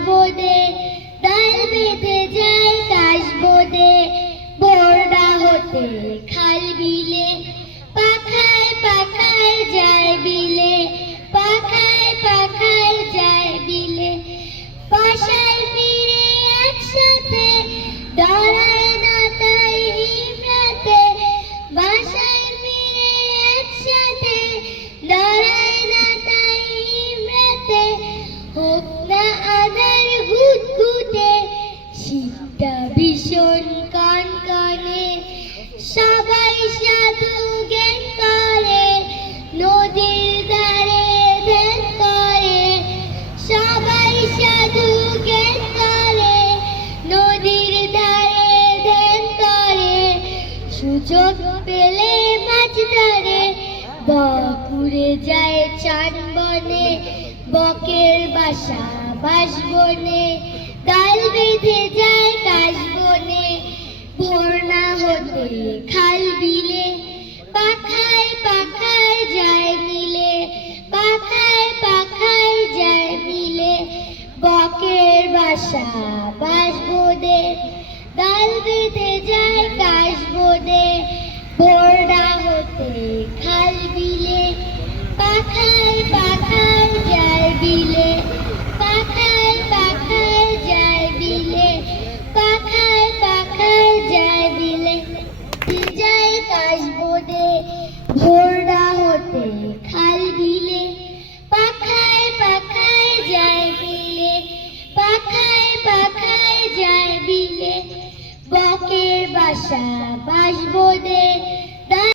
বাঁশবনে ডাল বেঁধে যায় কাশবনে বোরডা হতে খাল বিলে পাখায় পাখায় যায় বিলে পাখায় পাখায় যায় বিলে বাসায় ফিরে একসাথে দাঁড়ায় না তাই হিমরাতে বাসায় ফিরে একসাথে দাঁড়ায় না তাই হিমরাতে হোক না আধার ঘুটঘুটে শীতটা ভীষণ কনকনে সবাই সাধু জ্ঞান করে নদীর ধারে ধ্যান করে সবাই সাধু জ্ঞান করে নদীর ধারে ধ্যান করে সুযোগ পেলে মাছ ধরে বকুড়ে যায় চান বনে বকের বাসা বাঁশবনে ডাল বেঁধে যায় কাশবনে ভোর না হতে খাল বিলে পাখায় পাখায় যায় মিলে পাখায় পাখায় যায় মিলে বকের বাসা বাঁশবনে ডাল বেঁধে যায় কাশবনে ভোর না হতে খাল বিলে পাখায় পাখায় যায় বিলে পাখায় পাখায় যায় বিলে পাখায় পাখায় যায় বিলে যায় কাশবনে ভোর না হতে খাল বিলে পাখায় পাখায় যায় বিলে পাখায় পাখায় যায় বিলে বকের বাসা বাঁশবনে